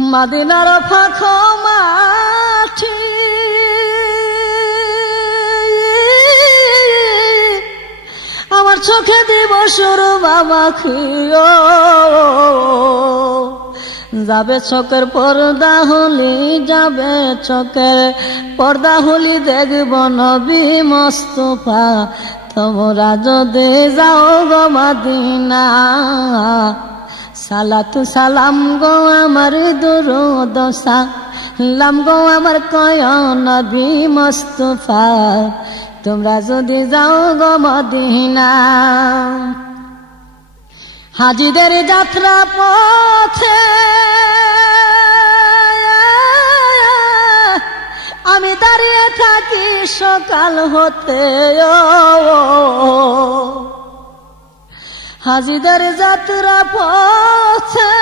মদিনার ফাঁকা মাটি আমার চোখে দিব সুরমা মাখিও যাবে চোখের পর্দা হলি যাবে চোখের পর্দা হলি দেখব নবী মুস্তাফা তোমরা যদি যাও গো মদিনা সালাতু সালাম গো আমার দুরূদ সালাম গো আমার কয় নবী মুস্তাফা তোমরা যদি যাও গো মদিনা হাজিদের যাত্রা পথে আমি দাঁড়িয়ে থাকি সকাল হতে হাজিদের যাত্রা পথে